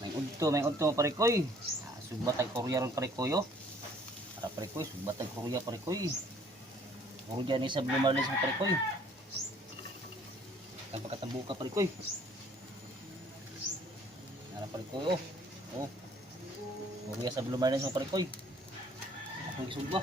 May udto parikoy. Sugbat ay Korea ron parikoy oh. Para parikoy, sugbat ay Korea parikoy. Korea ni sa Blue Marlins mo parikoy. Ang pagkatambuka parikoy. Para parikoy oh. Oh. Korea sa Blue Marlins mo parikoy. Akong isugba.